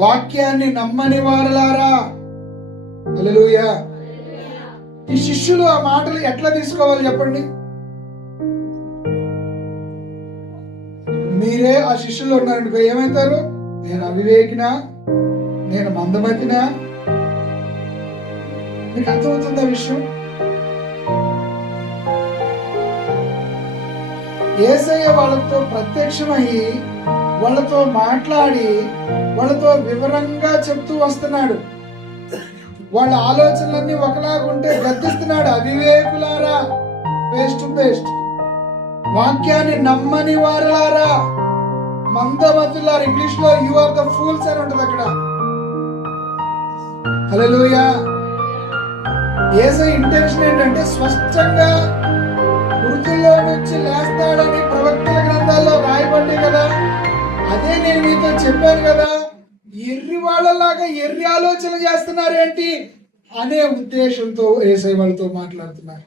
వాక్యాన్ని నమ్మని వారలారా. హల్లెలూయా. ఈ శిష్యులు ఆ మాటలు ఎట్లా తీసుకోవాలి చెప్పండి? మీరే ఆ శిష్యులు ఉన్నారనుకో, ఏమవుతారు? నేను అవివేకినా, నేను మందమతినా? మీకు అర్థమవుతుందా విషయం? యేసయ్య వాళ్ళతో ప్రత్యక్షమయ్యి వాళ్ళతో మాట్లాడి వాళ్ళతో వివరంగా చెప్తూ వస్తున్నాడు. వాళ్ళ ఆలోచనలన్నీ ఒకలాగుంటే గద్దిస్తున్నాడు. అవివేకులారా, ఫేస్ టు ఫేస్. వాక్యాన్ని నమ్మని వారులారా, మందమతులారా. ఇంగ్లీష్ లో యు ఆర్ ద ఫూల్స్ అని ఉంటుంది అక్కడ. హల్లెలూయా. యేసయ్య ఇంటెన్షన్ ఏంటంటే స్పష్టంగా మృతుల్లో నుంచి లేస్తాడని ప్రవక్తల గ్రంథాల్లో రాయబడి కదా, అదే నేను మీతో చెప్పాను కదా. ఎర్రి వాళ్ళలాగా ఎర్రి ఆలోచన చేస్తున్నారేంటి అనే ఉద్దేశంతో యేసయ్య వాళ్ళతో మాట్లాడుతున్నారు.